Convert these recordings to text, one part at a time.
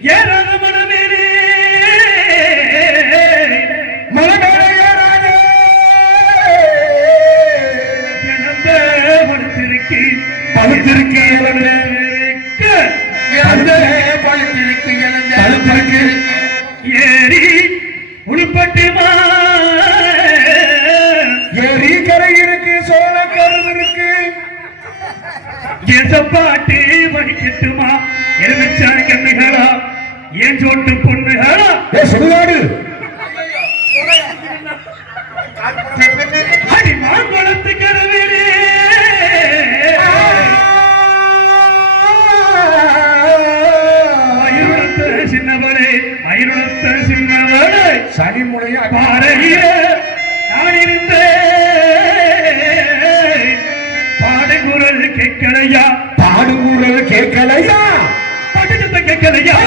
ஏறாத மனமேலே மனமேலே ஏறாத எனந்த படுத்திருக்கு படுத்திருக்கு படுத்திருக்கு படுத்திருக்கு ஏறி உள்பட்டுமா ஏரி கரை இருக்கு சோழக்கரு இருக்கு பாட்டு படிக்கட்டுமா எலுமிச்சா கண்ணுகளா ஏன் சோட்டு பொண்ணுகளா சுடுகாடு அடிமான் வளர்த்து கரவிலே அயிருளத்த சின்னவளே அயிருளத்த சின்னவளே சனிமுறைய பாறையில நான் இருந்தேன் பாடுகுரல் கேட்கலையா பாடுகுரல் கேட்கலையா பாட்டு கேட்கலையா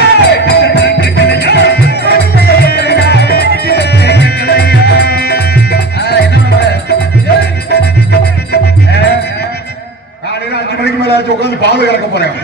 கேட்கலையா காலையில 5 மணிக்கு மேல உட்காந்து பால் கறக்க போறேன்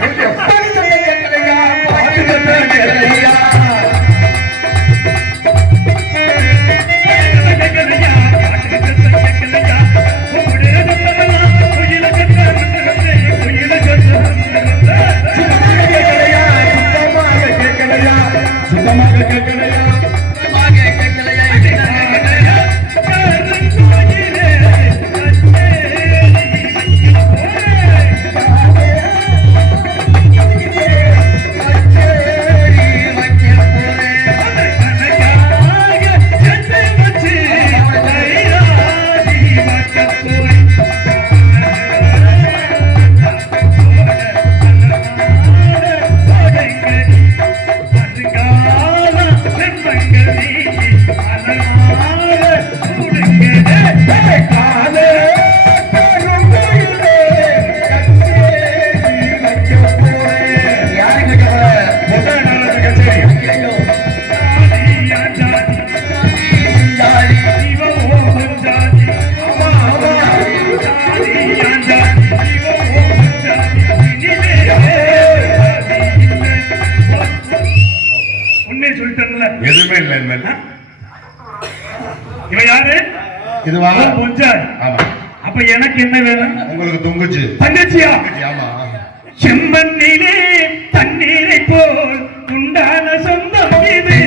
அப்ப எனக்கு என்ன வேணும் உங்களுக்கு தொங்குச்சு தங்கச்சியா செம்பண்ணிலே தண்ணீரை போல் உண்டான சொந்தம் இது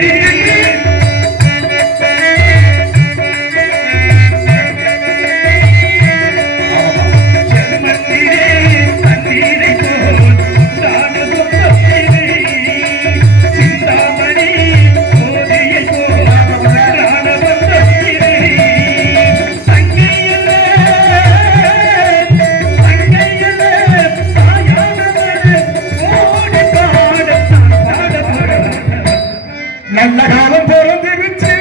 நல்ல காலம் பிறந்திருச்சு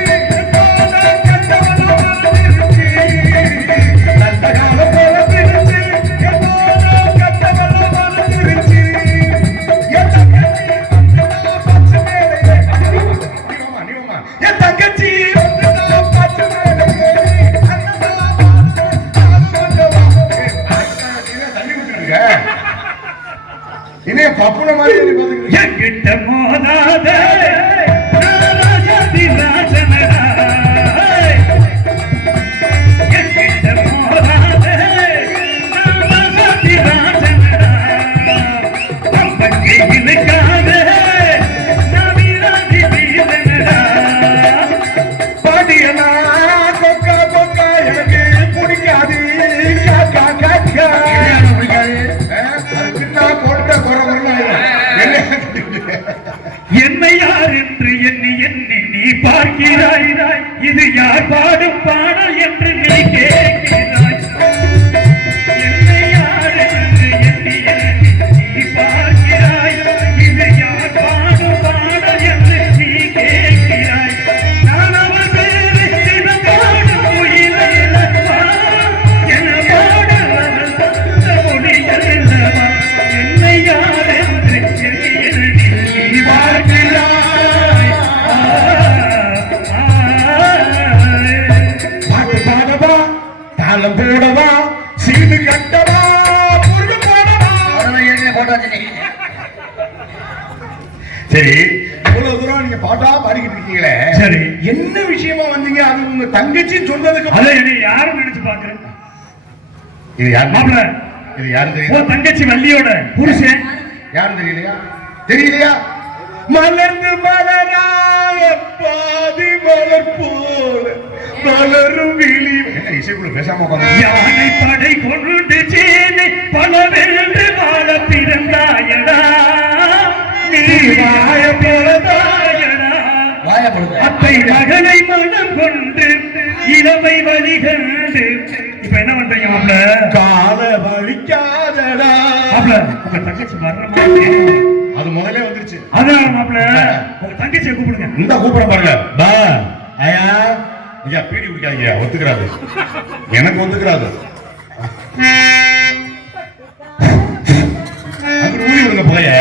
நல்ல காலம் பிறந்திருச்சு என் தங்கச்சி இதே பப்புன மாதிரி என்கிட்ட மோதாத என்னை யார் என்று எண்ணி எண்ணி நீ பார்க்கிறாய் இது யார் பாடும் பாடல் என்று நீ கேட்கிறாய் என்னை யார் என்று எண்ணி எண்ணி நீ பார்க்கிறாய் இது யார் பாடும் பாடல் என்று நீ கேட்கிறாய் நான் அவன் பேருக்கு பாடும் உயிரிழவா என பாடல் தந்த மொழியல்லவா என்னை யார் என்று எண்ணி எண்ணி நீ பார்க்கிறாய் தாளம் போடவா சீடு கட்டவா முருக போடவா சரி இவ்வளவு தூரம் நீங்க பாட்டா பாடிக்கிட்டு இருக்கீங்களே, சரி, என்ன விஷயமா வந்தீங்க? அது உங்க தங்கச்சி சொல்றதுக்கு அதை என்னை யாரும் நினைச்சு பாக்குறேன். இது யார் மாப்பிள்ள? இது யாரும் ஓ தெரியும்? தங்கச்சி வள்ளியோட புருஷன். யாரும் தெரியலையா? தெரியலையா? மலர்ந்து மலராய பாதி மலர் போல மலரும் விழி. என்ன இசைக்குள்ள பேசாம உட்கார்ந்து? யானை படை கொண்டு சேனை பல வென்று வாழ பிறந்தாயடா, நீ வாய பிறந்தாயடா. அத்தை மகனை மனம் கொண்டு இளமை வழிகண்டு. இப்ப என்ன பண்றீங்க மாப்ள? கால வலிக்காதடா. மாப்ள உங்க தங்கச்சி வர்ற மாதிரி அது முதல்ல வந்துருச்சு. அதான் மாப்ள உங்க தங்கச்சியை கூப்பிடுங்க. இந்த கூப்பிட பாருங்க. பா ஐயா ஐயா பீடி குடிக்காதீங்க, ஒத்துக்கிறாது, எனக்கு ஒத்துக்கிறாது. அது ஊறி விடுங்க புகைய.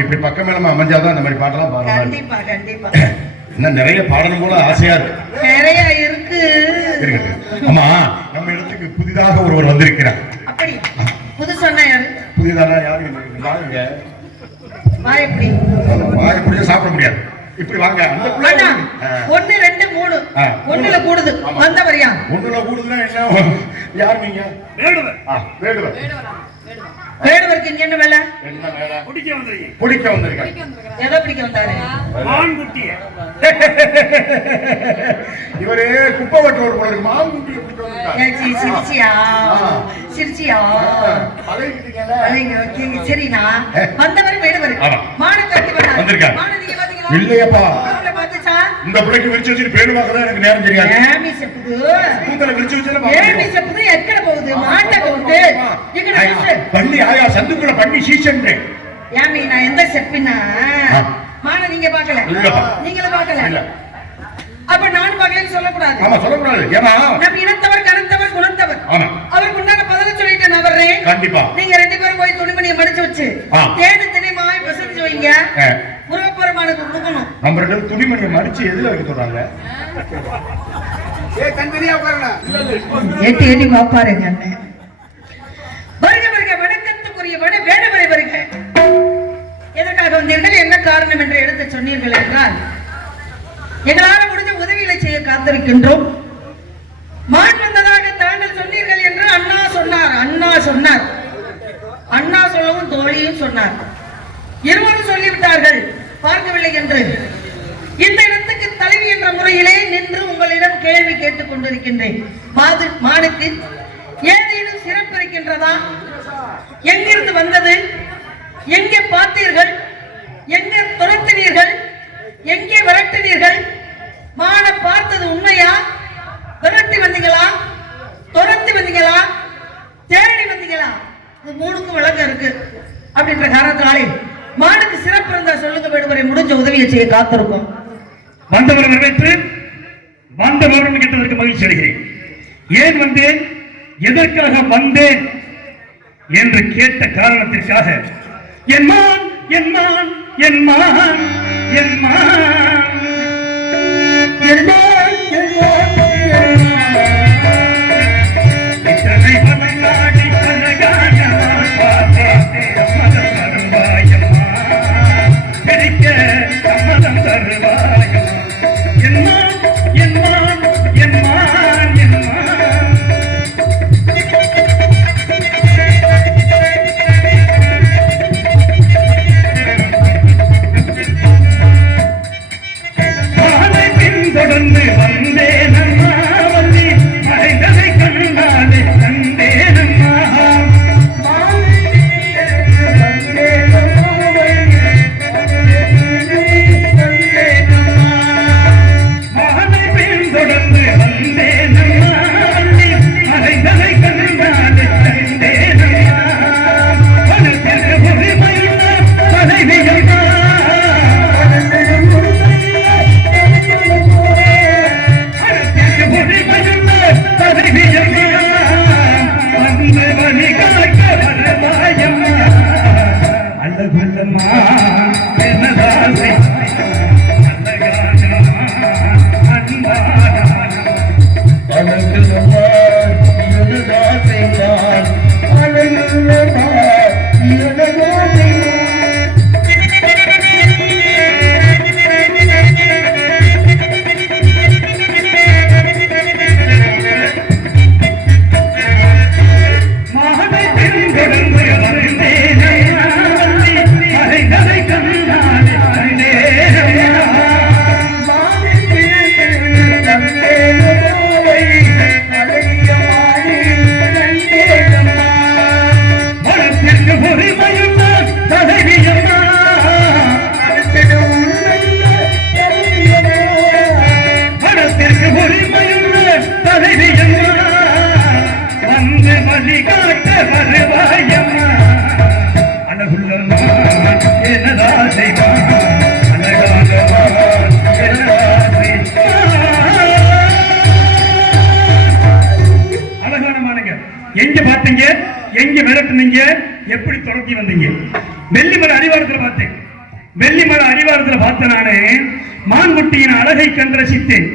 இப்படி பக்கம் மேலமா அமைஞ்சாதான் இந்த மாதிரி பாட்டெல்லாம் பாடலாம். கண்டிப்பா கண்டிப்பா. இன்னும் நிறைய பாடணும் போல ஆசையா இருக்கு. நிறைய இருக்கு. ஆமா, நம்ம இடத்துக்கு புதிதாக ஒருவர் வந்திருக்கிறார். அப்படி புதுசா யாரு? புதிதானா யாரு? வாங்க. வா. எப்படி வாங்க? புடிச்சு சாப்பிட முடியாது. இப்படி வாங்க. அந்த அண்ணா 1 2 3 ஒண்ணுல கூடுது. வந்தவரியா? ஒண்ணுல கூடுதுன்னா என்ன? யார் நீங்க? வேடுவர். வேடுவர். வேடுவருக்கு இங்க என்ன வேலை? என்ன வேலை? குடிக்க வந்திருக்கீங்க. குடிக்க வந்திருக்கேன். எதை பிடிக்க வந்தாரு? மான் குட்டிய. இவரே குப்பை வெட்டுறவர் போல இருக்கு. மான் குட்டியை குடிக்க வந்திருக்காரு. சிரிச்சியா சிரிச்சியா பழகிட்டீங்கல்ல? ஓகேங்க. சரிண்ணா வந்தவர் வேடுவர். ஆமா. மாடு கட்டி வந்திருக்காரு. மாடு நீங்க பாத்தீங்களா? இல்லையப்பா. பாத்துச்சா? இந்த பிள்ளைக்கு விரிச்சு வச்சுட்டு பேடு பார்க்கதான் எனக்கு நேரம் தெரியாது. ஏமி செப்புது. கூந்தல விரிச்சு வச்சுட்டு ஏமி செப்புது எக்கட போகுது? மாட்ட போகுது. எக்கட போகுது? பண்ணி ஆயா சந்துக்குள்ள பண்ணி சீசன். ஏமி நான் எந்த செப்பினா? மாடு நீங்க பார்க்கல. நீங்களும் பார்க்கல. இல்ல. அப்ப நான் பார்க்கலன்னு சொல்லக்கூடாது. ஆமா சொல்லக்கூடாது. ஏன்னா நம்ம இனத்தவர் கணத்தவர் குணத்தவர். ஆமா. அவருக்கு உண்டான பதில சொல்லிட்டு நான் வர்றேன். கண்டிப்பா. நீங்க ரெண்டு பேரும் போய் துணிமணியை மடிச்சு வச்சு தேடு தினைமாய் பசஞ்சு வைங்க. முருகப்பெருமானுக்கு கொடுக்கணும். நம்ம ரெண்டு துணிமணியை மடிச்சு எதுல வைக்க சொல்றாங்க? எட்டி எட்டி பாப்பாருங்க அண்ணன். வருக வருக வணக்கத்துக்குரிய வேடுவரை வருக. எதற்காக வந்தீர்கள், என்ன காரணம் என்று எடுத்து சொன்னீர்கள் என்றால் எங்களால் முடிஞ்ச உதவிகளை செய்ய காத்திருக்கின்றோம். மான் வந்ததாக தாங்கள் சொன்னீர்கள் என்று அண்ணா சொன்னார். அண்ணா சொல்லவும் தோழியும் சொன்னார். இருவரும் சொல்லிவிட்டார்கள் பார்க்கவில்லை என்று. இந்த இடத்துக்கு தலைவி என்ற முறையிலே நின்று உங்களிடம் கேள்வி கேட்டுக் கொண்டிருக்கின்றேன். மானுக்கு ஏதேனும் சிறப்பு இருக்கின்றதா? எங்கிருந்து வந்தது? எங்கே பார்த்தீர்கள்? எங்கே துரத்தினீர்கள்? எங்கே விரட்டினீர்கள்? மான பார்த்தது உண்மையா? விரட்டி வந்தீங்களா? துரத்தி வந்தீங்களா? தேடி வந்தீங்களா? இது மூணுக்கும் விளக்கம் இருக்கு. அப்படின்ற காரணத்தினாலே மானுக்கு சிறப்பு இருந்தா சொல்லுங்க வேடுவரை, முடிஞ்ச உதவியை செய்ய காத்திருக்கும். வந்தவர் நிறைவேற்று. வந்தவரும் கேட்டதற்கு மகிழ்ச்சி அடைகிறேன். ஏன் வந்தேன், எதற்காக வந்தேன் என்று கேட்ட காரணத்திற்காக என் மான் என் மான் என் மான் என் மான் என் மான் என் மான் இத்தனை மலங்காடி அழகான பார்த்தேன் சம்மதம் தருவாயம்மா, கிடைக்க சம்மதம் தருவாயம்மா. என் மான் என் மான் என் மான் என் மான் தொடர்ந்து வந்தேன் அம்மா, வந்தி மறைந்ததை கண்ணாலே கண்டேன் அம்மா. மாலை பின்தொடர்ந்து வந்தேன் அம்மா, வந்தி மறைந்ததை கண்ணாலே கண்டேன் அம்மா. பணத்திற்கு உரிமையுள்ள பதவிகள் எங்க பாத்தீங்க, எங்க விரட்டுனீங்க, எப்படி தொடர்த்தி வந்தீங்க? வெள்ளிமலை அடிவாரத்துல பார்த்தேன். வெள்ளிமலை அடிவாரத்துல பார்த்த நானே மான்குட்டியின் அழகை கண்டு ரசித்தேன்.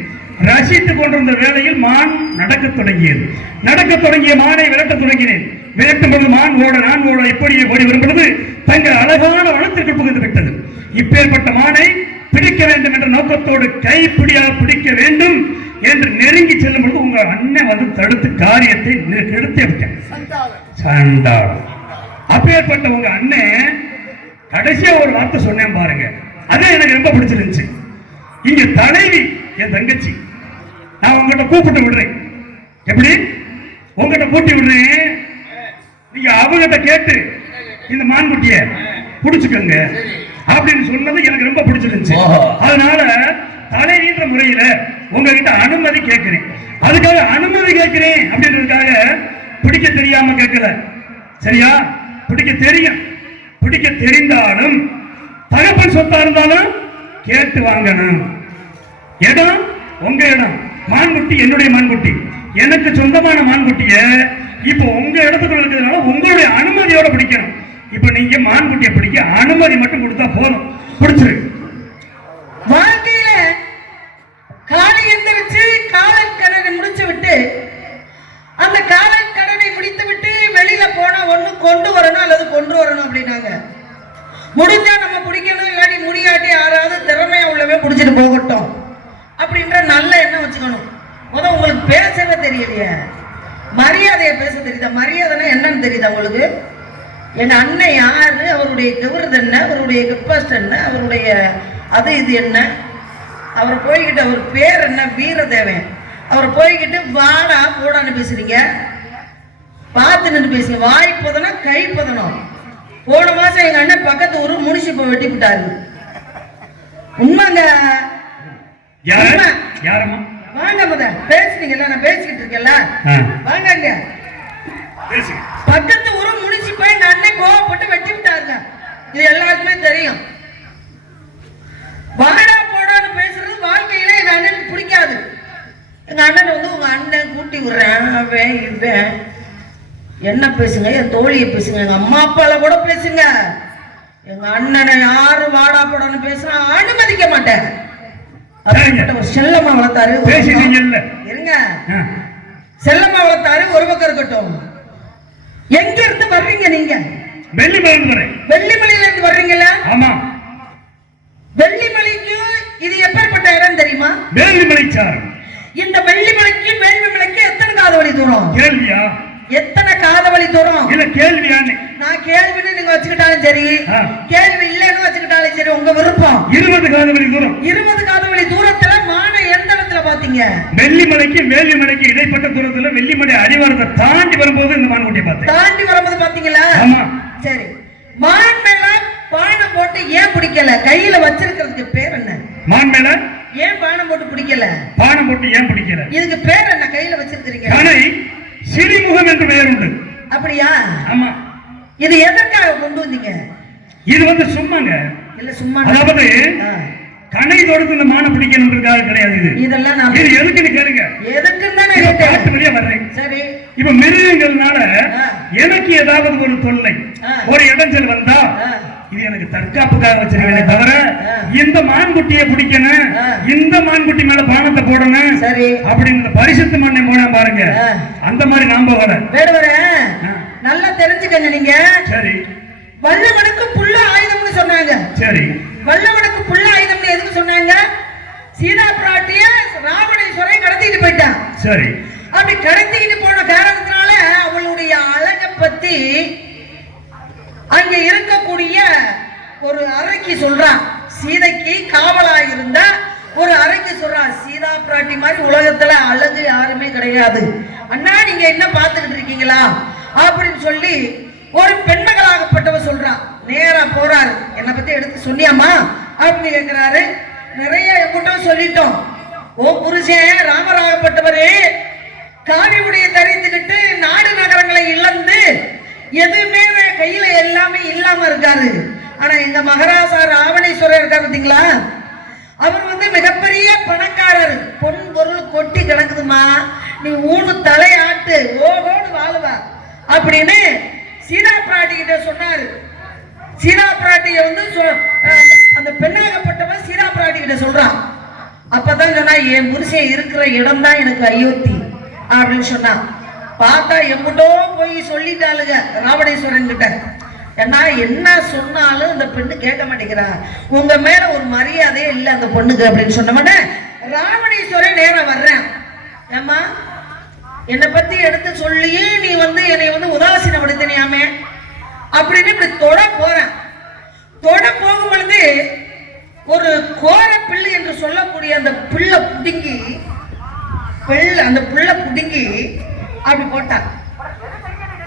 ரசித்துக் கொண்டிருந்த வேளையில் மான் நடக்க தொடங்கியது. நடக்க தொடங்கிய மானை விரட்ட தொடங்கினேன். விரட்டும் பொழுது மான் ஓட, நான் ஓட, இப்படியே ஓடி வரும்பொழுது தங்கள் அழகான வனத்திற்கு புகுந்து விட்டது. இப்பேற்பட்ட மானை பிடிக்க வேண்டும் என்ற நோக்கத்தோடு கைப்பிடியா பிடிக்க வேண்டும், என்று நெருங்கி செல்லும் பொழுது உங்க அண்ணன் வந்து தடுத்து காரியத்தை கெடுத்து விட்டேன். சண்டாளம். அப்பேற்பட்ட உங்க அண்ணன் கடைசியா ஒரு வார்த்தை சொன்னேன் பாருங்க, அதே எனக்கு ரொம்ப பிடிச்சிருந்துச்சு. இங்க தலைவி என் தங்கச்சி, நான் உங்ககிட்ட கூப்பிட்டு விடுறேன். எப்படி உங்ககிட்ட கூட்டி விடுறேன், நீங்க அவங்கிட்ட கேட்டு இந்த மான்குட்டிய புடிச்சுக்கோங்க அப்படின்னு சொன்னது எனக்கு ரொம்ப பிடிச்சிருந்துச்சு. அதனால தலைவின்ற முறையில உங்ககிட்ட அனுமதி கேட்கிறேன். அதுக்காக அனுமதி கேட்கிறேன் அப்படின்றதுக்காக பிடிக்க தெரியாம கேட்கல, சரியா? பிடிக்க தெரியும். பிடிக்க தெரிந்தாலும் தகப்பன் சொத்தா இருந்தாலும் கேட்டு வாங்கணும். இடம் உங்க இடம், மான்குட்டி என்னுடைய மான்குட்டி, எனக்கு சொந்தமான மான்குட்டிய இப்ப உங்க இடத்துக்குள்ள இருக்கிறதுனால உங்களுடைய அனுமதியோட பிடிக்கணும். இப்ப நீங்க மான்குட்டியை பிடிக்க அனுமதி மட்டும் கொடுத்தா போதும், பிடிச்சிரு. வாழ்க்கையில காலை எந்திரிச்சு காவல் கடனை முடிச்சு விட்டு அந்த காவல் கடனை முடித்து விட்டு வெளியில போனா ஒண்ணு கொண்டு வரணும் அல்லது கொண்டு வரணும் அப்படின்னாங்க. முடிஞ்சா நம்ம பிடிக்கணும், இல்லாட்டி முடியாட்டி யாராவது திறமையா உள்ளவே பிடிச்சிட்டு போகட்டும் அப்படின்ற நல்ல எண்ணம் வச்சுக்கணும். முதல் உங்களுக்கு பேசவே தெரியலையே, மரியாதையை பேச தெரியுதா? மரியாதைன்னா என்னன்னு தெரியுதா உங்களுக்கு? என் அண்ணன் யாரு, அவருடைய கெவுறது என்ன, அவருடைய கெப்பாஸ்ட் என்ன, அவருடைய அது இது என்ன, அவரை போய்கிட்டு அவர் பேர் என்ன, வீரதேவன், அவரை போய்கிட்டு வாடா போடான்னு பேசுறீங்க. பார்த்து நின்று பேசுங்க. வாய் போதணும் கை போதணும். போன மாசம் எங்க அண்ணன் பக்கத்து ஊரு முனிசிப்ப வெட்டி விட்டாரு. உண்மைங்க. வாங்க முத பேசுறீங்கல்ல, நான் பேசிக்கிட்டு இருக்கேன்ல, வாங்க. பக்கத்து ஊரு முனிசிப்ப எங்க அண்ணன் கோவப்பட்டு வெட்டி விட்டாருங்க. இது எல்லாருக்குமே தெரியும். வாடா போடான்னு பேசுறது வாழ்க்கையில எங்க அண்ணனுக்கு பிடிக்காது. எங்க அண்ணன் வந்து உங்க அண்ணன் கூட்டி விடுறேன் அவன் இவன் என்ன பேசுங்க, என் தோழியை பேசுங்க, எங்க அம்மா அப்பால கூட பேசுங்க. எங்க அண்ணனை யாரு வாடா போடான்னு பேசுறா அனுமதிக்க மாட்டேன். செல்லம்மா வளர்த்தாரு இருங்க, செல்லம்மா வளர்த்தாரு ஒரு பக்கம் இருக்கட்டும். எங்க இருந்து வர்றீங்க நீங்க? வெள்ளிமலையில இருந்து வர்றீங்கல்ல? ஆமா. வெள்ளிமலைக்கு இது எப்பேற்பட்ட இடம் தெரியுமா? வேள்விமலை சார். இந்த வெள்ளிமலைக்கு வேள்விமலைக்கு எத்தனை காதவழி தூரம்? கேள்வியா? எத்தனை காதவழி தூரம்? இல்ல கேள்வியானே. நான் கேள்வின்னு நீங்க வச்சுக்கிட்டாலும் சரி, கேள்வி இல்லைன்னு வச்சுக்கிட்டாலும் சரி, உங்க விருப்பம். 20 காதவழி தூரம். 20 காதவழி தூரத்துல மான எந்த இடத்துல பாத்தீங்க? வெள்ளிமலைக்கு வேள்விமலைக்கு இடைப்பட்ட தூரத்துல வெள்ளிமலை அடிவாரத்தை தாண்டி வரும்போது இந்த மான்குட்டியை பார்த்தேன். தாண்டி வரும்போது பாத்தீங்களா? ஆமா. சரி, மான் மேல பானம் போட்டு ஏன் பிடிக்கல? கையில வச்சிருக்கிறதுக்கு பேர் என்ன? மான் மேல ஏன் பானம் போட்டு பிடிக்கல? பானம் போட்டு ஏன் பிடிக்கல? இதுக்கு பேர் என்ன? கையில வச்சிருக்கீங்க கணை சிறிமுகம் என்று பெயர் உண்டு. அப்படியா? ஆமா. இது எதற்காக கொண்டு வந்தீங்க? இது வந்து சும்மாங்க. இல்ல சும்மா, அதாவது கணை தொடுத்து இந்த மான பிடிக்கணும்ன்றதுக்காக கிடையாது. இது இதெல்லாம் நான் இது எதுக்குன்னு கேளுங்க. எதுக்குன்னு தான் நான் காட்டு வெளியே வர்றேன். சரி, இப்ப மிருகங்கள்னால எனக்கு ஏதாவது ஒரு தொல்லை, ஒரு இடைஞ்சல் வந்தா இது எனக்கு தற்காப்புக்காக வச்சிருக்கேனே தவிர இந்த மான்குட்டியை பிடிக்கணும், இந்த மான்குட்டி மேல பானத்தை போடணும் அப்படின்னு பரிசுத்த மண்ணை போன பாருங்க. அந்த மாதிரி நாம் போகல. நல்லா தெரிஞ்சுக்கங்க நீங்க. சரி, வல்லவனுக்கு புல்ல ஆயுதம்னு சொன்னாங்க. சரி, வல்லவனுக்கு புல்ல ஆயுதம்னு எதுக்கு சொன்னாங்க? சீதா பிராட்டிய ராவணேஸ்வரன் கடத்திட்டு போயிட்டான். சரி, அப்படி கடத்திக்கிட்டு போன காரணத்தினால அவளுடைய அழகை பத்தி அங்க இருக்கக்கூடிய ஒரு அறைக்கு சொல்றான். சீதைக்கு காவலாக இருந்த ஒரு அறைக்கு சொல்றான், சீதா பிராட்டி மாதிரி உலகத்துல அழகு யாருமே கிடையாது அண்ணா, நீங்க என்ன பார்த்துக்கிட்டு இருக்கீங்களா அப்படின்னு சொல்லி ஒரு பெண்மகளாகப்பட்டவ சொல்றான். நேரா போறாரு, என்னை பத்தி எடுத்து சொன்னியாமா அப்படின்னு கேட்கிறாரு. நிறைய கூட்டம் சொல்லிட்டோம். ஓ புருஷன் ராமராகப்பட்டவரே காவி உடைய தரித்துக்கிட்டு நாடு நகரங்களை இழந்து எதுவுமே கையில எல்லாமே இல்லாம இருக்காரு. ஆனா எங்க மகாராஜா ராவணேஸ்வரர் இருக்காரு பாத்தீங்களா, அவர் வந்து மிகப்பெரிய பணக்காரர். பொன் பொருள் கொட்டி கிடக்குதுமா, நீ ஊனு தலையாட்டு ஓடோடு வாழுவா அப்படின்னு சீதா பிராட்டி கிட்ட சொன்னாரு. சீதா பிராட்டிய வந்து அந்த பெண்ணாகப்பட்டவன் சீதா பிராட்டி கிட்ட சொல்றான். அப்பதான் சொன்னா, என் புருஷன் இருக்கிற இடம் தான் எனக்கு அயோத்தி அப்படின்னு சொன்னான். பார்த்தா எங்கிட்டோ போய் சொல்லிட்டாளுங்க ராவணேஸ்வரன் கிட்ட. ஏன்னா என்ன சொன்னாலும் இந்த பெண்ணு கேட்க மாட்டேங்கிறா, உங்க மேல ஒரு மரியாதையே இல்லை அந்த பொண்ணுக்கு அப்படின்னு சொன்னவன ராவணேஸ்வரன் நேரம் வர்றேன். ஏம்மா என்னை பத்தி எடுத்து சொல்லியே நீ வந்து என்னை வந்து உதாசீனப்படுத்தினியாமே அப்படின்னு இப்படி தொட போறேன். தொட போகும் பொழுது ஒரு கோர பிள்ளை என்று சொல்லக்கூடிய அந்த பிள்ளை புடுங்கி அப்படி போட்டான்.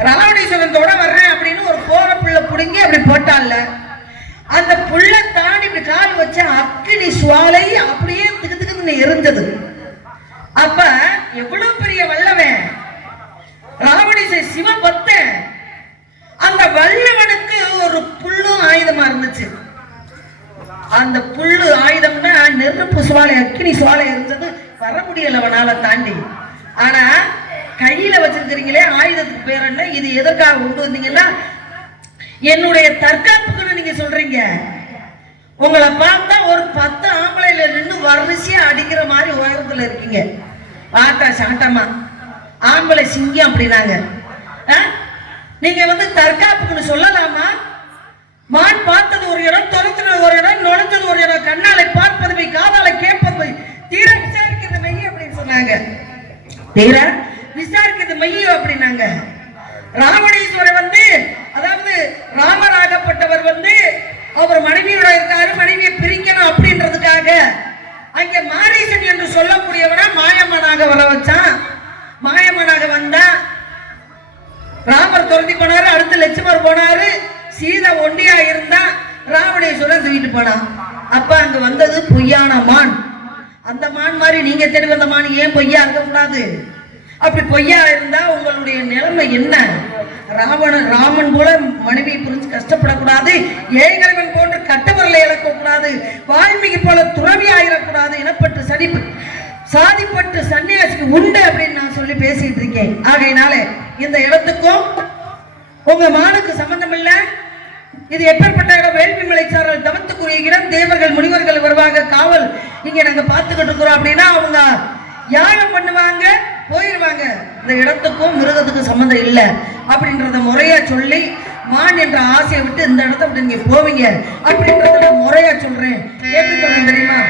ராவணேஸ்வரன் தொட வர்றேன் அப்படின்னு ஒரு கோர பிள்ளை புடுங்கி அப்படி போட்டான்ல, அந்த புள்ள தாண்டி இப்படி கால் வச்ச அக்கினி சுவாலை அப்படியே திக்கு திக்குன்னு எரிஞ்சது. அப்ப எவ்வளவு பெரிய வல்லவன் ராவணேஸ்வர சிவன் பக்தன். அந்த வல்லவனுக்கு ஒரு புல்லும் ஆயுதமா இருந்துச்சு. அந்த புல்லு ஆயுதம்னா நெருப்பு சுவாலை அக்கினி சுவாலை இருந்தது, வர முடியல அவனால தாண்டி. ஆனா கையில வச்சிருக்கிறீங்களே ஆயுதத்துக்கு பேர் என்ன? இது எதற்காக கொண்டு வந்தீங்கன்னா என்னுடைய தற்காப்புக்குன்னு நீங்க சொல்றீங்க. உங்களை பார்த்தா ஒரு 10 ஆம்பளைல நின்று வரிசையா அடிக்கிற மாதிரி உயரத்துல இருக்கீங்க. பார்த்தா சாட்டமா ஆம்பளை சிங்கம் அப்படின்னாங்க. நீங்க வந்து தற்காப்புக்குன்னு சொல்லலாமா? மான் பார்த்தது ஒரு இடம், துரத்துனது ஒரு இடம், நுழைஞ்சது ஒரு இடம், கண்ணாலை பார்ப்பது போய் காதால கேட்பது தீர விசாரிக்கிறது மெய்ய அப்படின்னு சொன்னாங்க. தீர விசாரிக்கிறது மெய்யோ அப்படின்னாங்க. ராவணேஸ்வரர் வந்து அதாவது ராமராகப்பட்டவர் வந்து அவர் மனைவியோட இருக்காரு, மனைவியை பிரிக்கணும் அப்படின்றதுக்காக அங்க மாரீசன் என்று சொல்லக்கூடியவனா மாயம்மனாக வர வச்சான். மாயம்மனாக வந்தா ராமர் துரத்தி போனாரு, அடுத்து லட்சுமர் போனாரு, சீதை ஒண்டியா இருந்தா ராவணேஸ்வரன் தூக்கிட்டு போனான். அப்ப அங்க வந்தது பொய்யான மான். அந்த மான் மாதிரி நீங்க தேடி வந்த மான் ஏன் பொய்யா இருக்க கூடாது? அப்படி பொய்யா இருந்தா உங்களுடைய நிலைமை என்ன? ராமன் போல மனைவியை புரிஞ்சு கஷ்டப்படக்கூடாது, ஏகலைவன் போன்று கட்டவரலை இழக்கக்கூடாது, வால்மீகி போல துறவி ஆயிடக்கூடாது, இனப்பட்டு சாதிப்பட்டு சன்னியாசிக்கு உண்டு அப்படின்னு நான் சொல்லி பேசிட்டு இருக்கேன். ஆகையினால இந்த இடத்துக்கும் உங்க மானுக்கு சம்பந்தம் இல்ல. இது எப்பேற்பட்ட இடம்? வேள்வி மலைச்சாரல் தவத்துக்குரிய இடம். தேவர்கள் முனிவர்கள் வருவாங்க, காவல் இங்க நாங்க பார்த்துக்கிட்டு இருக்கிறோம் அப்படின்னா அவங்க யாகம் பண்ணுவாங்க, போயிருவாங்க. இந்த இடத்துக்கும் மிருகத்துக்கும் சம்பந்தம் இல்லை அப்படின்றத முறையா சொல்லி மான் என்ற ஆசையை விட்டு இந்த இடத்த அப்படி நீங்க போவீங்க அப்படின்றத முறையா சொல்றேன். எப்படி சொல்றேன் தெரியுமா?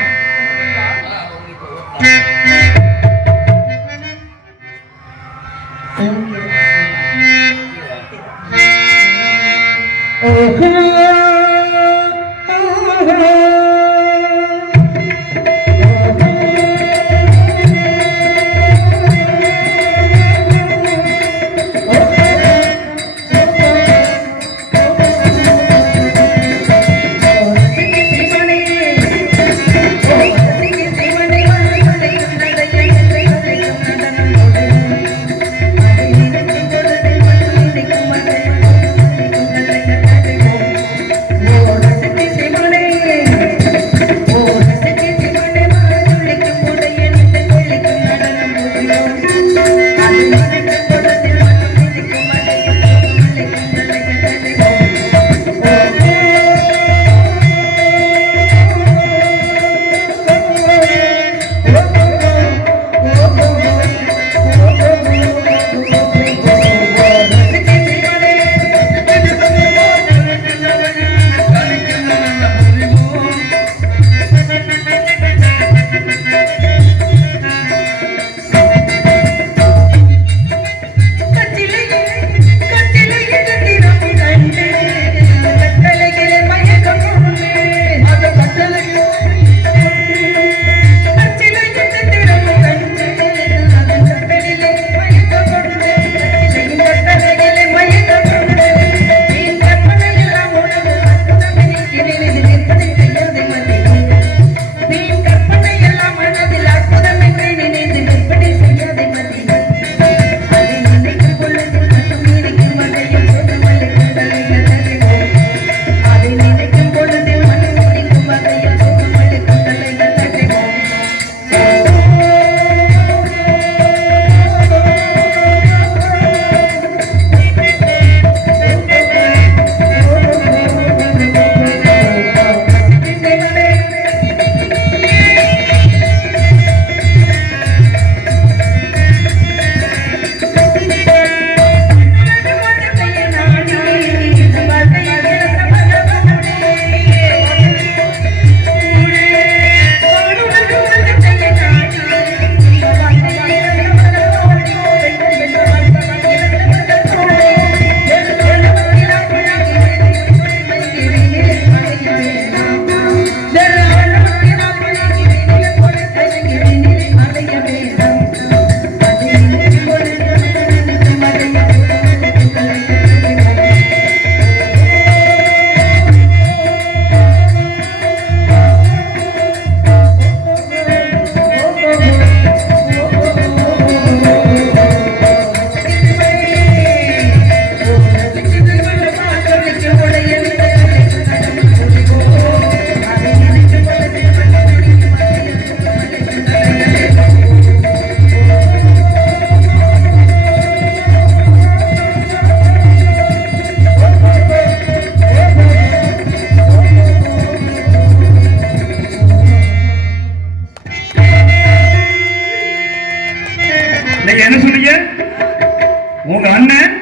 அண்ணன்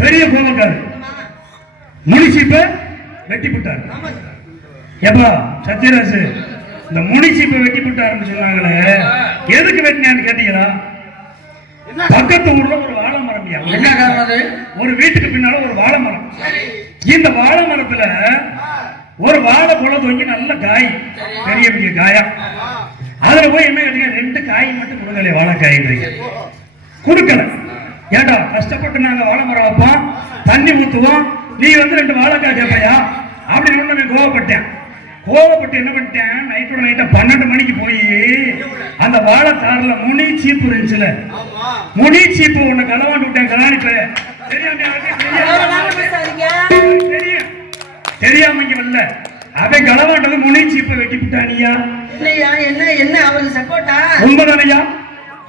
பெரிய கோபக்காரர் முனிசிப்ப வெட்டி போட்டார். ஏப்பா சத்யராஜ், இந்த முனிசிப்ப வெட்டி போட்டாருன்னு சொன்னாங்களே, எதுக்கு வெட்டினான்னு கேட்டீங்களா? பக்கத்து ஊர்ல ஒரு வாழை மரம், என்ன காரணம்? ஒரு வீட்டுக்கு பின்னால ஒரு வாழை மரம். இந்த வாழை மரத்துல ஒரு வாழை போல தொங்கி நல்ல காய், பெரிய பெரிய காயா. அதுல போய் என்ன கேட்டீங்க, 2 காய் மட்டும் கொடுக்கல, வாழைக்காய்ன்றீங்க, கொடுக்கல. ஏண்டா கஷ்டப்பட்டு நாங்க வாழை மரம் வைப்போம், தண்ணி ஊத்துவோம், நீ வந்து 2 வாழைக்காய் கேட்பையா அப்படின்னு கோவப்பட்டேன். கோவப்பட்டு என்ன பண்ணிட்டேன், நைட்டோட நைட்டா 12 மணிக்கு போய் அந்த வாழைத்தாறுல முனி சீப்பு இருந்துச்சுல, முனி சீப்பு ஒண்ணு களவாண்டு விட்டேன். கலாணிப்ப தெரியாம இங்க வரல, அவன் களவாண்டது முனி சீப்பை வெட்டி விட்டானியா. என்ன அவருக்கு சப்போர்ட்டா? உண்மைதானையா?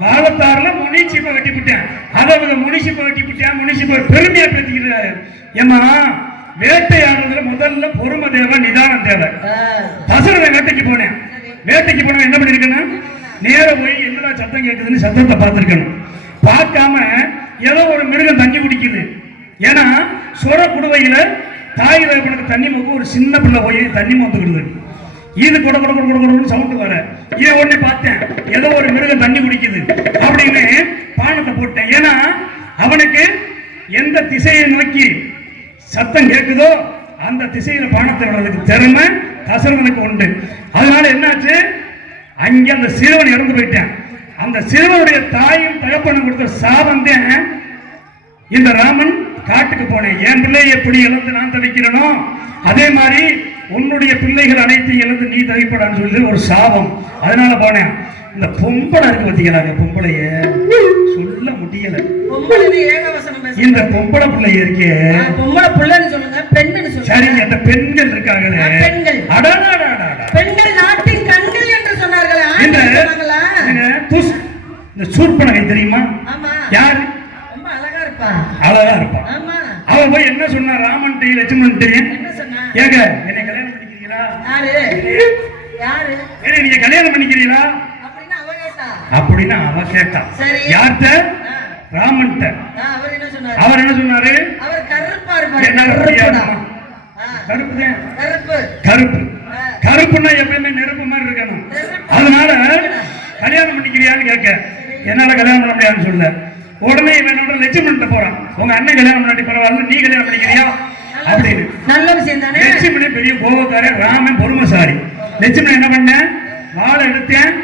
வாழைத்தாறுல முனி சீப்பை வெட்டி விட்டேன். அதை முனி சீப்பை வெட்டி விட்டேன், முனி சீப்பை பெருமையா பேசிக்கிறாரு. ஏமா வேட்டையாடுறதுல முதல்ல பொறுமை தேவை, நிதானம் தேவை. தசரத வேட்டைக்கு போனேன். வேட்டைக்கு போன என்ன பண்ணிருக்கணும், நேர போய் என்னடா சத்தம் கேட்குதுன்னு சத்தத்தை பார்த்திருக்கணும். பார்க்காம ஏதோ ஒரு மிருகம் தண்ணி குடிக்குது. ஏன்னா சொர குடுவையில தாய் தகப்பனுக்கு தண்ணி மொக்க ஒரு சின்ன பிள்ளை போய் தண்ணி மொத்துக்கிடுது. இது கொட கொட கொட கொட சவுண்ட் வர, இதை உடனே பார்த்தேன், ஏதோ ஒரு மிருகம் தண்ணி குடிக்குது அப்படின்னு பானத்தை போட்டேன். ஏன்னா அவனுக்கு எந்த திசையை நோக்கி சத்தம் கேட்குதோ அந்த திசையில பானத்தை விடுறதுக்கு திறமை தசரதனுக்கு உண்டு. அதனால என்னாச்சு, அங்கே அந்த சிறுவன் இறந்து போயிட்டேன். அந்த சிறுவனுடைய தாயும் தகப்பனும் கொடுத்த சாபம் தான் இந்த ராமன் காட்டுக்கு போனேன். என் பிள்ளையை எப்படி இழந்து நான் தவிக்கிறனோ அதே மாதிரி உன்னுடைய பிள்ளைகள் அனைத்தையும் இழந்து நீ தவிப்படான்னு சொல்லி ஒரு சாபம். அதனால போனேன். இந்த பொம்பளை இருக்கு பார்த்தீங்களா, பொம்பளைய சொல்ல முடியல. இந்த பொம்பளை பிள்ளை இருக்கே, பொம்பளை பிள்ளைன்னு சொல்லுங்க, பெண்ணுன்னு சொல்லுங்க. சரி, அந்த பெண்கள் இருக்காங்களே, பெண்கள், பெண்கள் நாட்டின் கண்கள் என்று சொன்னார்களே, இந்த சூர்பனகை தெரியுமா? யாரு? ரொம்ப அழகா இருப்பா. அழகா இருப்பா. அவ போய் என்ன சொன்னா ராமன் லட்சுமணன் தெரியும், ஏங்க என்னை கல்யாணம் பண்ணிக்கிறீங்களா? யாரு? நீங்க கல்யாணம் பண்ணிக்கிறீங்களா அப்படின்னு அவ கேட்டா. யார்கிட்ட? ராமன்ட்ட. அவர் என்ன சொன்னாரு, கருப்பு கருப்புன்னா எப்பயுமே நெருப்பு மாதிரி இருக்கணும். அதனால கல்யாணம் பண்ணிக்கிறியான்னு கேட்க, என்னால கல்யாணம் பண்ண முடியாதுன்னு சொல்ல. உடனே இவனோட லட்சுமணன் போறான், உங்க அண்ணன் கல்யாணம் பண்ணி பரவாயில்ல, நீ கல்யாணம் பண்ணிக்கிறியா அப்படின்னு. நல்ல விஷயம் தானே. லட்சுமணன் பெரிய கோபக்காரன், ராமன் பொறுமைசாலி. லட்சுமணன் என்ன பண்ண, வாழை எடுத்தேன்,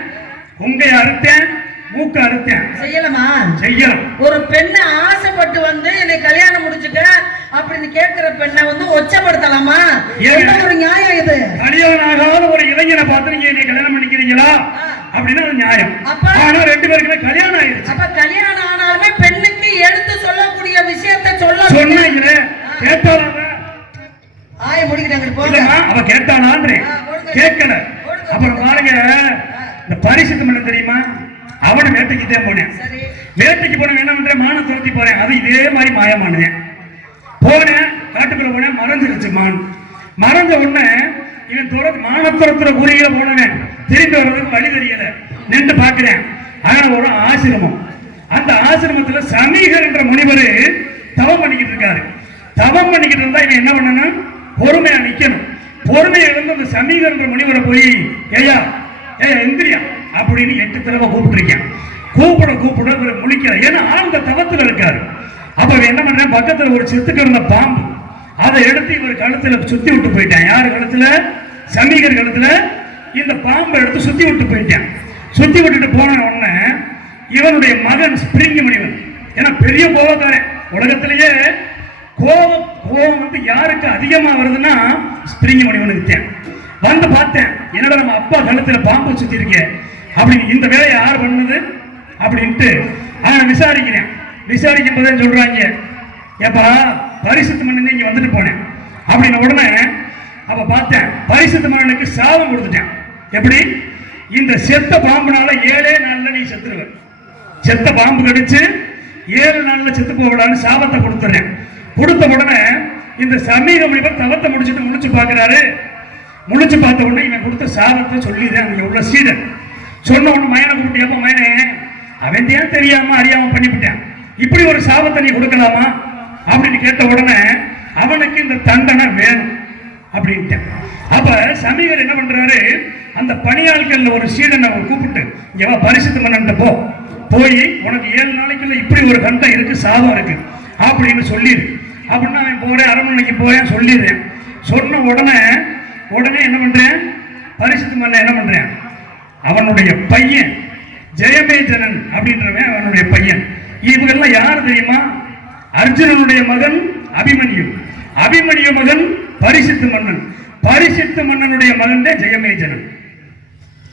கொங்கையை அறுத்தேன், மூக்க அறுத்தேன். செய்யலாமா? செய்யலாம். ஒரு பெண்ணை ஆசைப்பட்டு வந்து என்னை கல்யாணம் முடிச்சுக்க அப்படின்னு கேட்கிற பெண்ணை வந்து ஒச்சப்படுத்தலாமா? என்ன ஒரு நியாயம் இது? கல்யாணம் ஆகாத ஒரு இளைஞனை பார்த்து நீங்க என்னை கல்யாணம் பண்ணிக்கிறீங்களா அப்படின்னு ஒரு நியாயம். ஆனா 2 பேருக்குமே கல்யாணம் ஆயிடுச்சு. அப்ப கல்யாணம் ஆனாலுமே பெண்ணுக்கு எடுத்து சொல்லக்கூடிய விஷயத்தை சொன்னாங்களே, கேட்டாளாங்க? ஆய முடிக்கிறாங்க போங்க. அவ கேட்டாளான்றே, கேட்கல. அப்புறம் பாருங்க, இந்த பரிசுத்த மன்னன் தெரியுமா, அவனை வேட்டைக்கு தான் போனேன். வேட்டைக்கு போன என்ன பண்றேன், மான துரத்தி போறேன். அது இதே மாதிரி மாயமானேன். போனேன், காட்டுக்குள்ள போனேன், மறைஞ்சிருச்சு மான். மறைஞ்ச உடனே இவன் மானத்துரத்துல குறியில போனவன் திரும்பி வர்றதுக்கு வழி தெரியல. நின்று பாக்குறேன். ஆனா ஒரு ஆசிரமம், அந்த ஆசிரமத்துல சமீகர் என்ற முனிவர் தவம் பண்ணிக்கிட்டு இருக்காரு. தவம் பண்ணிக்கிட்டு இருந்தா இவன் என்ன பண்ணணும், பொறுமையா நிக்கணும். பொறுமையா இருந்து அந்த சமீகர் என்ற முனிவரை போய், ஏயா ஏயா எந்திரியா அப்படின்னு 8 தடவை கூப்பிட்டுருக்கேன். கூப்பிட முழிக்கிற, ஏன்னா ஆழ்ந்த தவத்துல இருக்காரு. அப்ப என்ன பண்றேன், பக்கத்துல ஒரு செத்து கிடந்த பாம்பு, அதை எடுத்து இவர் கழுத்துல சுத்தி விட்டு போயிட்டேன். யாரு கழுத்துல? சமீகர் கழுத்துல இந்த பாம்பை எடுத்து சுத்தி விட்டு போயிட்டேன். சுத்தி விட்டுட்டு போன உடனே இவனுடைய மகன் ஸ்பிரிங்கி முனிவன், ஏன்னா பெரிய கோபக்காரன் உலகத்திலேயே, கோபம் வந்து யாருக்கு அதிகமா வருதுன்னா ஸ்பிரிங்கி முனிவனுக்கு வந்து பார்த்தேன். என்னடா நம்ம அப்பா கழுத்துல பாம்பு சுத்தி இருக்கேன் அப்படின்னு, இந்த வேலையை யார் பண்ணது அப்படின்ட்டு அவனை விசாரிக்கிறேன். விசாரிக்கும் போதே சொல்றாங்க, ஏப்பா பரிசுத்த மன்னன் இங்க வந்துட்டு போனேன் அப்படின்னு. உடனே அப்ப பார்த்தேன், பரிசுத்த மன்னனுக்கு சாபம் கொடுத்துட்டேன். எப்படி? இந்த செத்த பாம்புனால 7 நாள்ல நீ செத்துருவ. செத்த பாம்பு கடிச்சு 7 நாள்ல செத்து போகலான்னு சாபத்தை கொடுத்துறேன். கொடுத்த உடனே இந்த சமீக முனிவர் தவத்தை முடிச்சுட்டு முழிச்சு பாக்குறாரு. முழிச்சு பார்த்த உடனே இவன் கொடுத்த சாபத்தை சொல்லிடுறேன். அங்க உள்ள சீடன் சொன்ன உடனே மயனை கூப்பிட்டு, எப்ப மயனே அவன் ஏன் தெரியாம அறியாம பண்ணிவிட்டேன், இப்படி ஒரு சாபத்தை நீ கொடுக்கலாமா அப்படின்னு கேட்ட உடனே அவனுக்கு இந்த தண்டனை வேணும் அப்படின்ட்டு. அப்ப சமீகர் என்ன பண்றாரு, அந்த பணியாட்கள்ல ஒரு சீடனை கூப்பிட்டு இங்க வா, பரிசுத்த மன்னன்ட்ட போய் உனக்கு 7 நாளைக்குள்ள இப்படி ஒரு கண்டம் இருக்கு, சாபம் இருக்கு அப்படின்னு சொல்லிடு அப்படின்னா அவன் போறேன், அரண்மனைக்கு போறேன் சொல்லிடுறேன். சொன்ன உடனே என்ன பண்றேன், பரிசுத்த மன்னன் என்ன பண்றேன், அவனுடைய பையன் ஜெயமேஜனன் அப்படின்றவன் அவனுடைய பையன். இவங்கெல்லாம் யார் தெரியுமா, அர்ஜுனனுடைய மகன் அபிமன்யு, அபிமன்யு மகன் பரிசுத்த மன்னன், பரிசுத்த மன்னனுடைய மகன் ஜெயமேஜனன்.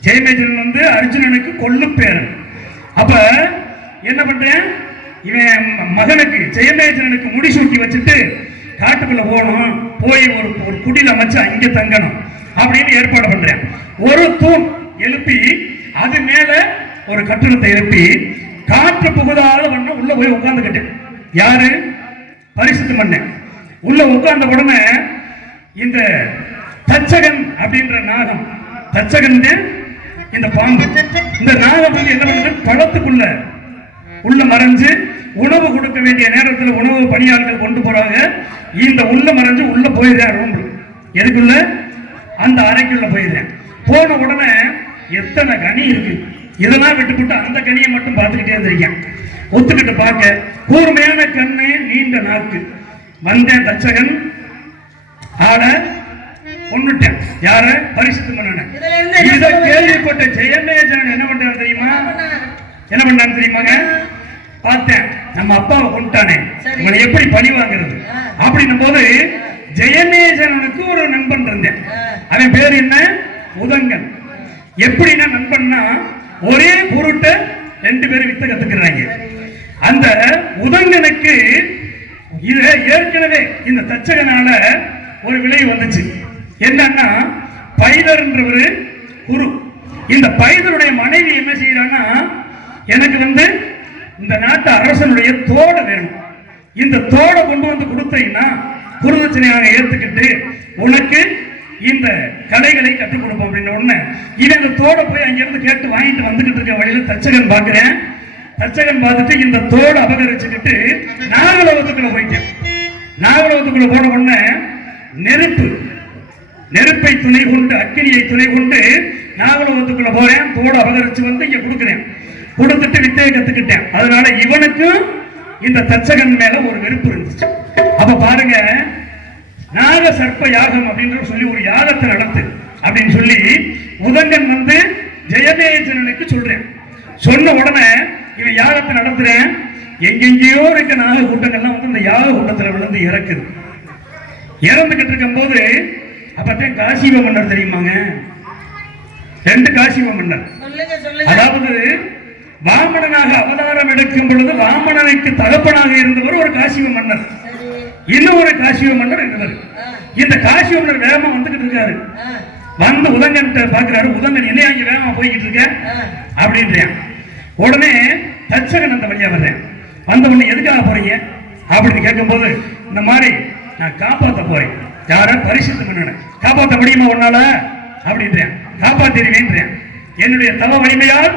ஜெயமேஜனன் வந்து அர்ஜுனனுக்கு கொள்ளு பேரன். அப்ப என்ன பண்றேன், இவன் மகனுக்கு ஜெயமேஜனனுக்கு முடிசூட்டி வச்சுட்டு காட்டுக்குள்ள போகணும், போய் ஒரு குடியில் அமைச்சு அங்க தங்கணும் அப்படின்னு ஏற்பாடு பண்றேன். ஒரு தூண் எழுப்பி அது மேல ஒரு கட்டணத்தை எழுப்பி காற்று புகுதாத பண்ண உள்ள போய் உட்கார்ந்துக்கிட்டேன். யாரு, பரிசுத்த மன்னன். உள்ள உட்கார்ந்த உடனே இந்த தச்சகன் அப்படின்ற நாகம், தச்சகன் இந்த பாம்பு, இந்த நாகம் வந்து என்ன பண்ணுது, பழத்துக்குள்ள உள்ள மறைஞ்சு உணவு கொடுக்க வேண்டிய நேரத்தில் உணவு பணியாளர்கள் கொண்டு போறாங்க, இந்த உள்ள மறைஞ்சு உள்ள போயிடுறேன் ரூம். எதுக்குள்ள, அந்த அறைக்குள்ள போயிடுறேன். போன உடனே எத்தனை கனி இருக்கு, இதெல்லாம் விட்டுவிட்டு அந்த கனியை மட்டும் பார்த்துக்கிட்டே இருந்திருக்கேன். ஒத்துக்கிட்டு பார்க்க கூர்மையான கண்ணு, நீண்ட நாக்கு. வந்தேன், தச்சகன் ஆட கொன்னுட்டேன். யார, பரிசுத்த மன்னன். இதை கேள்விப்பட்ட ஜெயமேஜனன் என்ன பண்றாரு தெரியுமா, என்ன பண்ணான்னு தெரியுமாங்க, பார்த்தேன் நம்ம அப்பாவை கொண்டுட்டானே, இவனை எப்படி பழி வாங்குறது அப்படின்னும் போது ஜெயமேஜனனுக்கு ஒரு நண்பன் இருந்தேன். அவன் பேர் என்ன, உதங்கன். எப்படின்னா நண்பன்னா ஒரே பொருட்டை 2 பேரும் வித்த கத்துக்கிறாங்க. அந்த உதங்கனுக்கு இத ஏற்கனவே இந்த தச்சகனால ஒரு விலை வந்துச்சு. என்னன்னா பைதர்ன்றவரு குரு. இந்த பைதருடைய மனைவி என்ன செய்யறான்னா, எனக்கு வந்து இந்த நாட்டு அரசனுடைய தோடை வேணும், இந்த தோடை கொண்டு வந்து கொடுத்தீங்கன்னா குருதட்சணையாக ஏத்துக்கிட்டு உனக்கு இந்த கலைகளை கற்றுக் கொடுப்போம் அப்படின்னு உடனே இவன் இந்த தோடை போய் அங்கிருந்து கேட்டு வாங்கிட்டு வந்துகிட்டு இருக்க வழியில தச்சகன் பாக்குறேன். தச்சகன் பார்த்துட்டு இந்த தோடை அபகரிச்சுக்கிட்டு நாகலோகத்துக்குள்ள போயிட்டேன். நாகலோகத்துக்குள்ள போன உடனே நெருப்பை துணை கொண்டு, அக்கினியை துணை கொண்டு நாகலோகத்துக்குள்ள போறேன். தோடை அபகரிச்சு வந்து இங்க கொடுக்குறேன். கொடுத்துட்டு வித்தையை கத்துக்கிட்டேன். அதனால இவனுக்கும் இந்த தச்சகன் மேல ஒரு வெறுப்பு இருந்துச்சு. அப்ப பாருங்க, நாக சர்ப்ப யாகம் அப்படின்னு சொல்லி ஒரு யாகத்தை நடத்து அப்படின்னு சொல்லி உதங்கன் வந்து ஜெயமேஜனனுக்கு சொல்றேன். சொன்ன உடனே இவன் யாகத்தை நடத்துறேன். எங்கெங்கேயோ இருக்க நாக கூட்டங்கள்லாம் வந்து இந்த யாக கூட்டத்துல விழுந்து இறக்குது. இறந்துகிட்டு இருக்கும் போது அப்பதான் காசிவ மன்னர் தெரியுமாங்க, 2 காசிவ மன்னர். அதாவது வாமனனாக அவதாரம் எடுக்கும் பொழுது வாமனனுக்கு தகப்பனாக இருந்தவர் ஒரு காசிவ மன்னர், இன்னும் ஒரு காசிவ மன்னர் இருந்தவர். இந்த காசிவ மன்னர் வேகமா வந்துகிட்டு இருக்காரு. வந்து உதங்கன் பாக்குறாரு. உதங்கன் என்ன அங்க வேகமா போய்கிட்டு இருக்க அப்படின்றேன். உடனே தச்சகன் அந்த வழியா வர்றேன். வந்த உடனே எதுக்காக போறீங்க அப்படின்னு கேட்கும் போது, இந்த மாதிரி நான் காப்பாற்ற போறேன். யார, பரிசுத்த மன்னனை காப்பாற்ற முடியுமா உன்னால அப்படின்றேன். காப்பாத்திருவேன்றேன். என்னுடைய தவ வலிமையால்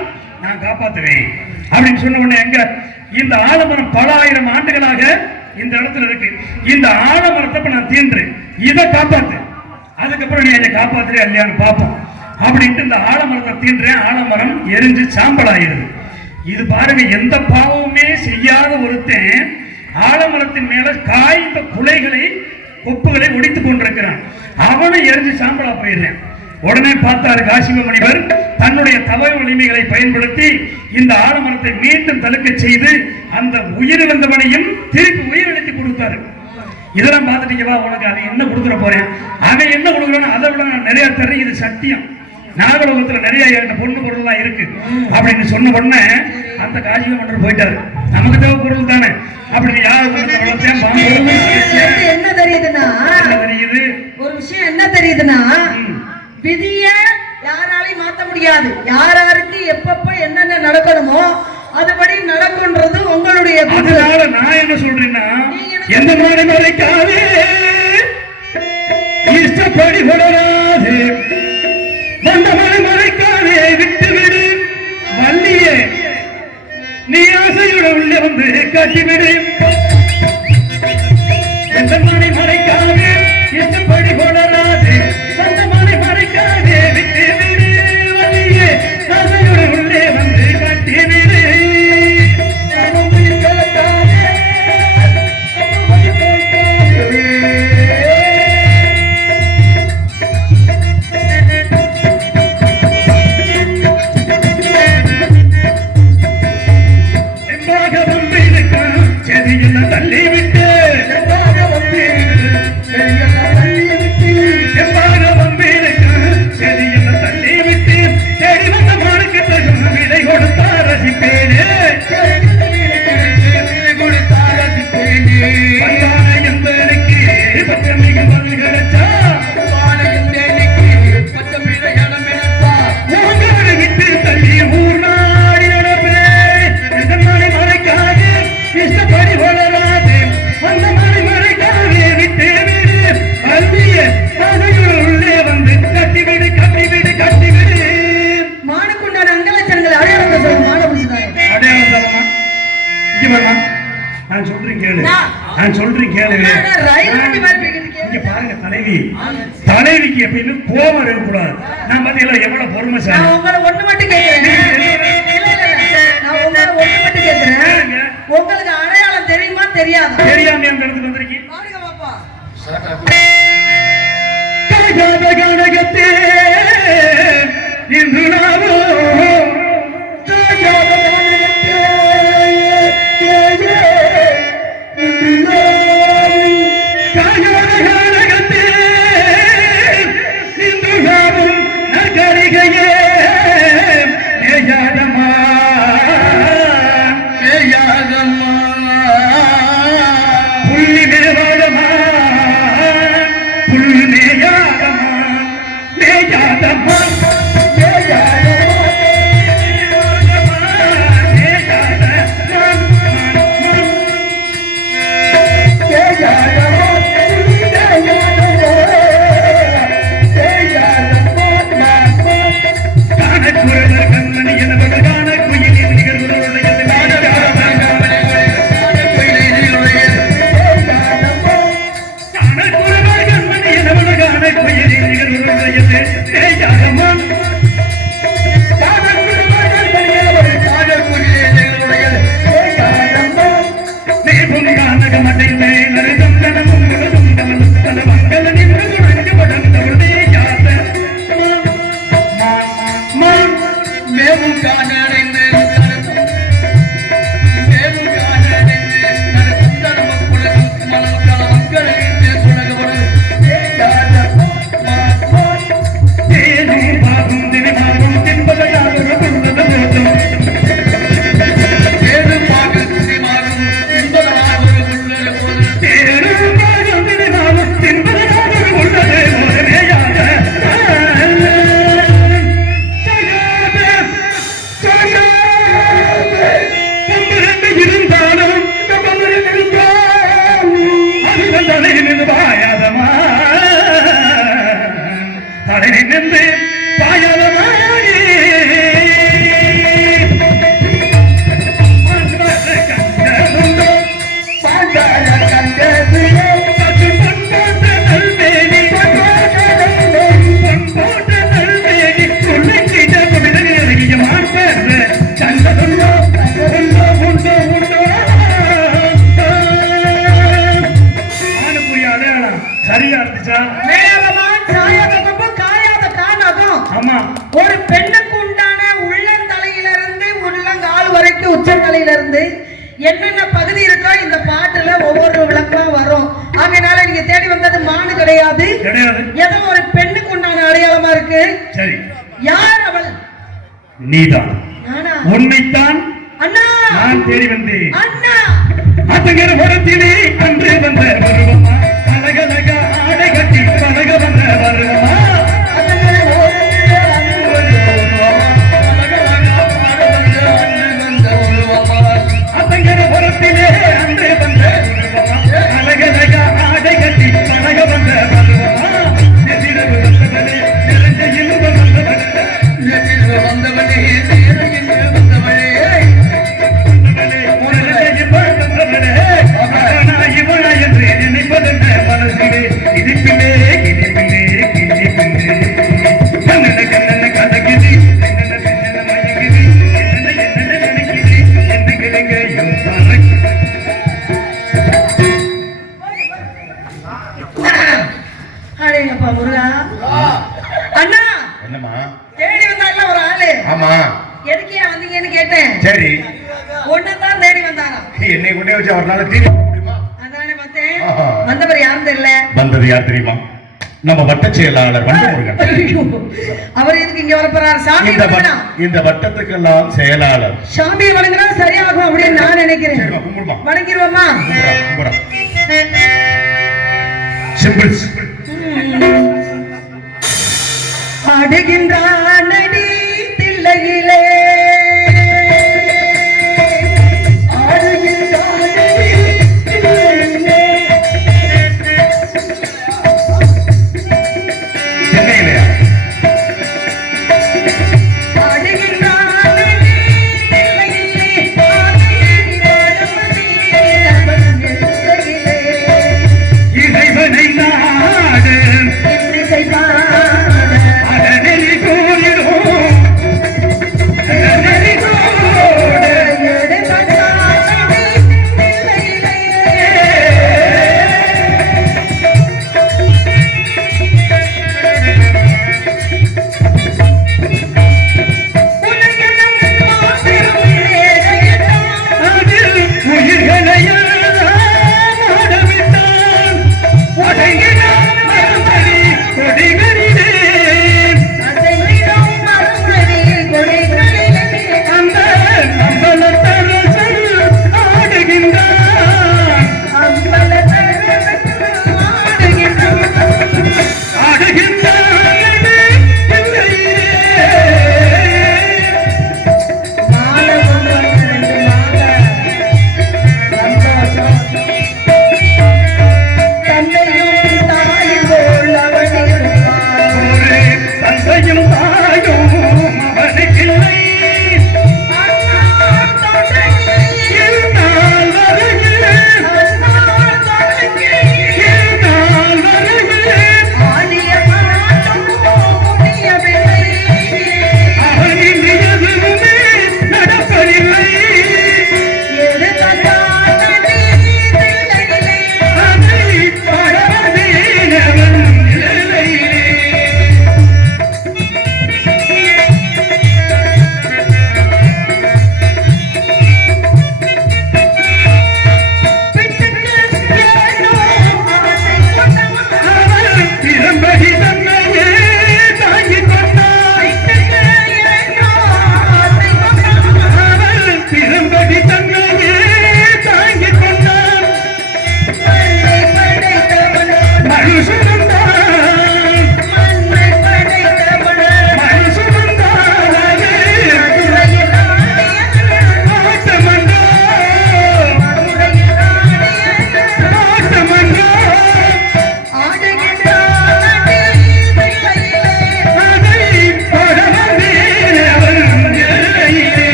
நான் காப்பாற்றுவேன் அப்படின்னு சொன்ன உடனே, எங்க இந்த ஆலமரம் பல ஆயிரம் ஆண்டுகளாக இந்த இடத்துல இருக்கு. இந்த ஆலமரத்தை நான் தீன்றேன், இதை காப்பாத்து, அதுக்கப்புறம் நீ என்னை காப்பாத்துறியா இல்லையான்னு பார்ப்போம் அப்படின்ட்டு இந்த ஆலமரத்தை தீன்றேன். ஆலமரம் எரிஞ்சு சாம்பல் ஆயிருது. இது பாருங்க, எந்த பாவமுமே செய்யாத ஒருத்தன் ஆலமரத்தின் மேல காய்ந்த குலைகளை கொப்புகளை ஒடித்துக் கொண்டிருக்கிறான். அவனை எரிஞ்சு சாம்பலா போயிடுறேன். உடனே பார்த்தாரு காசிவ முனிவர் தன்னுடைய தவ வலிமைகளை பயன்படுத்தி இந்த ஆலமரத்தை மீண்டும் தடுக்க செய்து அந்த உயிரிழந்தவனையும் திருப்பி உயிரிழத்தி கொடுத்தாரு. இதெல்லாம் பார்த்துட்டீங்க, வா உனக்கு அவன் என்ன கொடுத்துட போறேன், அவன் என்ன கொடுக்குறான்னு அதை விட நான் நிறைய தரேன், இது சத்தியம், நாகலோகத்துல நிறைய என்கிட்ட பொண்ணு பொருள் தான் இருக்கு அப்படின்னு சொன்ன உடனே அந்த காசிவ மன்னர் போயிட்டாரு. நமக்கு தேவை பொருள் தானே அப்படின்னு யாரும் என்ன தெரியுதுன்னா, ஒரு விஷயம் என்ன தெரியுதுன்னா, விதிய யாராலையும் மாத்த முடியாது. யாராருக்கு எப்பப்ப என்னென்ன நடக்கணுமோ அதுபடி நடக்கும்ன்றது உங்களுடைய. அதனால நான் என்ன சொல்றேன்னா, எந்த மாதிரி மறைக்காதே, இஷ்டப்படி வளராதே, வந்த மலை மறைக்காதே, விட்டு விடு வள்ளியே, நீ ஆசையோட உள்ளே வந்து கட்டிவிடு எந்த மணி மறைக்காது இஷ்டப்படி கொடராது அந்த மணி மறைக்காது விட்டு விடு வழியே அதையோடு உள்ளே வந்து கட்டிவிடு தள்ளிவிட்டு தேடி வந்த மானுக்கு தகும் விலை கொடுத்தார் ரசிப்பேனே என்பதற்கு பச்சமிகு பதில் கிடைச்சா விட்டு தள்ளி ஊர் நாடி நடப்பே எதனாலே மறைக்காது இஷ்டப்படி வளராது அந்த மணி மறைக்காதே விட்டு விடு அல்விய அதையுள் உள்ளே வந்து கட்டிவிடு கட்டிவிடு கட்டிவிடு மானுக்குண்டான அங்கலட்சணங்கள் அடையாளத்தை சொல்லும் மானபுரிசுதாரே. அடையாளம் தரமா இங்க வரமா நான் சொல்றேன் கேளு நான் சொல்றேன் கேளு ரயில் வண்டி மாதிரி போய்கிட்டு இருக்கே. இங்க பாருங்க தலைவிக்கு எப்பயுமே கோபம் இருக்கக்கூடாது நான் பாத்தீங்களா எவ்வளவு பொறுமைசாலி நான் உங்களை ஒண்ணு மட்டும் கேட்கிறேன். நான் உங்களை ஒண்ணு மட்டும் கேட்கிறேன். உங்களுக்கு அடையாளம் தெரியுமா தெரியாதா? தெரியாம அந்த இடத்துக்கு வந்திருக்கீங்க பாருங்க பாப்பா. கனகாத கனகத்தே இன்று நாவோ கனகாத கனகத்தே கனகாத கனகத்தே இன்று நாவும் நற்கரிகையே ஏயாதமா புள்ளி மேவாதமா புல் மேயாதமா மேயாதமா சரியா இருந்துச்சா? ஒரு பெண்ணுக்கு உண்டான உள்ளந்தலையிலிருந்து உள்ளங்கால் வரைக்கும் உச்சந்தலையிலிருந்து என்னென்ன பகுதி இருக்கோ இந்த பாட்டுல ஒவ்வொரு விளக்கமா வரும். அதனால நீங்க தேடி வந்தது மானு கிடையாது, ஏதோ ஒரு பெண்ணுக்கு உண்டான அடையாளமா இருக்கு. சரி, யார் அவள்? நீதான். நானா? உன்னைத்தான் அண்ணா நான் தேடி வந்தேன். அண்ணா அத்தங்கர புறத்திலே அன்று வந்த வருவமா, அழகழக ஆடை கட்டி பழக வந்த வருவமா, அத்தங்கர புறத்திலே அன்று வந்த வருவமா, அழகழக ஆடை கட்டி பழக வந்த வருவமா, எதிரவு வந்தவனே நிறைஞ்ச இன்பம் வந்தவனே, எதிரவு வந்தவனே நிறைய இன்பம் வந்தவனே, உனக்கு அப்பா முருகா. அண்ணா என்னம்மா? தேடி வந்தாருல ஒரு ஆளு. ஆமா. எதுக்கியா வந்தீங்கன்னு கேட்டேன். சரி. ஒண்ணுதான் தேடி வந்தாராம். என்னை கொண்டே வச்சு அவரால் டிவி பார்க்க முடியுமா? அதானே பார்த்தேன். வந்தவர் யாரும் தெரியல. வந்தது யார் தெரியுமா? நம்ம வட்ட செயலாளர் வண்டமுருகன். அவர் எதுக்கு இங்க வரப்போறாரு? சாமி வணங்குனா. இந்த வட்டத்துக்கெல்லாம் செயலாளர். சாமி வணங்குனா சரியாகும் அப்படின்னு நான் நினைக்கிறேன். வணங்கிடுவோமா? சிம்பிள். ஆடுகின்றான் நடி தில்லையிலே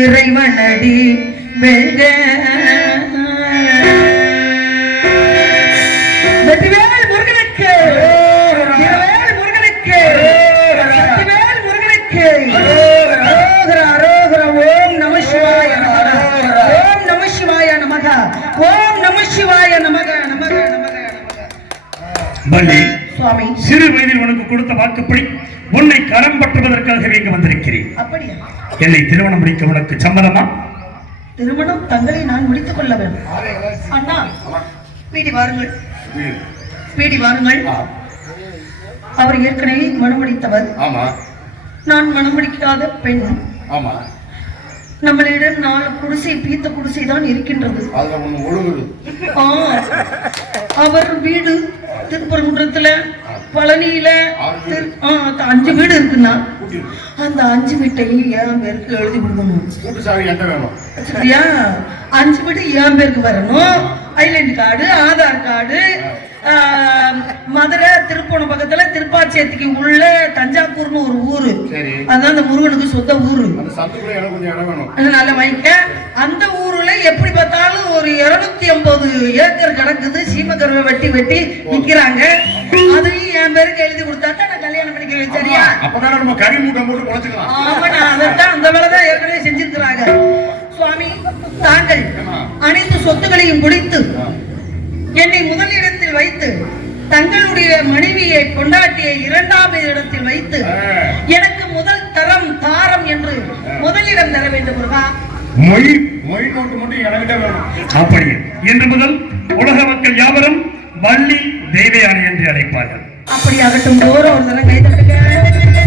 இறைவனடி வெல்க. வெற்றிவேல் முருகனுக்கு, வீரவேல் முருகனுக்கு, சக்திவேல் முருகனுக்கு. அரோகர அரோகர. ஓம் நம சிவாய நமக. ஓம் நம சிவாய நமக. ஓம் நம சிவாய நமக. நமக நமக பள்ளி சுவாமி, சிறு வயதில் உனக்கு கொடுத்த வாக்குப்படி உன்னை கரம் பற்றுவதற்காக இங்கு வந்திருக்கிறேன். அப்படியா? என்னை திருமணம் முடிக்க உனக்கு சம்மதமா? திருமணம் தங்களை நான் முடித்துக் கொள்ள வேண்டும். அண்ணா, வீடி வாருங்கள், வீடி வாருங்கள். அவர் ஏற்கனவே மனமுடித்தவர். ஆமா. நான் மனமுடிக்காத பெண். ஆமா. நம்மளிடம் 4 குடிசை பீத்த குடிசை தான் இருக்கின்றது. அதுல ஒண்ணு ஒழுகுது. ஆ, அவர் வீடு திருப்பரங்குன்றத்துல, பழனியில 5 வீடு இருக்குன்னா அந்த 5 வீட்டையும் என் பேருக்கு எழுதி கொடுக்கணும். கூட்டு சாவி என்கிட்ட வேணும். சரியா? 5 வீடு என் பேருக்கு வரணும். Identity card, Aadhaar card, Madurai Thirupponam பக்கத்துல திருப்பாச்சேத்திக்கு உள்ள தஞ்சாவூர்னு ஒரு ஊரு. அதான் அந்த முருகனுக்கு சொந்த ஊரு. நல்ல வைக்க அந்த ஊர்ல எப்படி பார்த்தாலும் ஒரு 250 ஏக்கர் கிடக்குது. சீமக்கருவை வெட்டி வெட்டி விக்கிறாங்க. அதையும் என் பேருக்கு எழுதி கொடுத்தா தான் நான் கல்யாணம் பண்ணிக்கிறேன். சரியா? அப்பதான் நம்ம கறி மூட்டை போட்டு குறைச்சுக்கலாம். ஆமா, நான் அதைத்தான் அந்த வேலைதான் ஏற்கனவே செஞ்சிருக்கிறாங்க. சுவாமி, தாங்கள் அனைத்து சொத்துக்களையும் குடித்து என்னை முதலிடத்தில் வைத்து தங்களுடைய மனைவியை கொண்டாட்டிய 2வது இடத்தில் வைத்து எனக்கு முதல் தரம் தாரம் என்று முதலிடம் தர வேண்டும். முருகா, மொய் நோட்டு மட்டும் எனக்கிட்ட வேணும். அப்படி இன்று முதல் உலக மக்கள் யாவரும் வள்ளி தெய்வயானை என்று அழைப்பார்கள். அப்படியாகட்டும். ஒரு தரம் கை தட்டுங்க.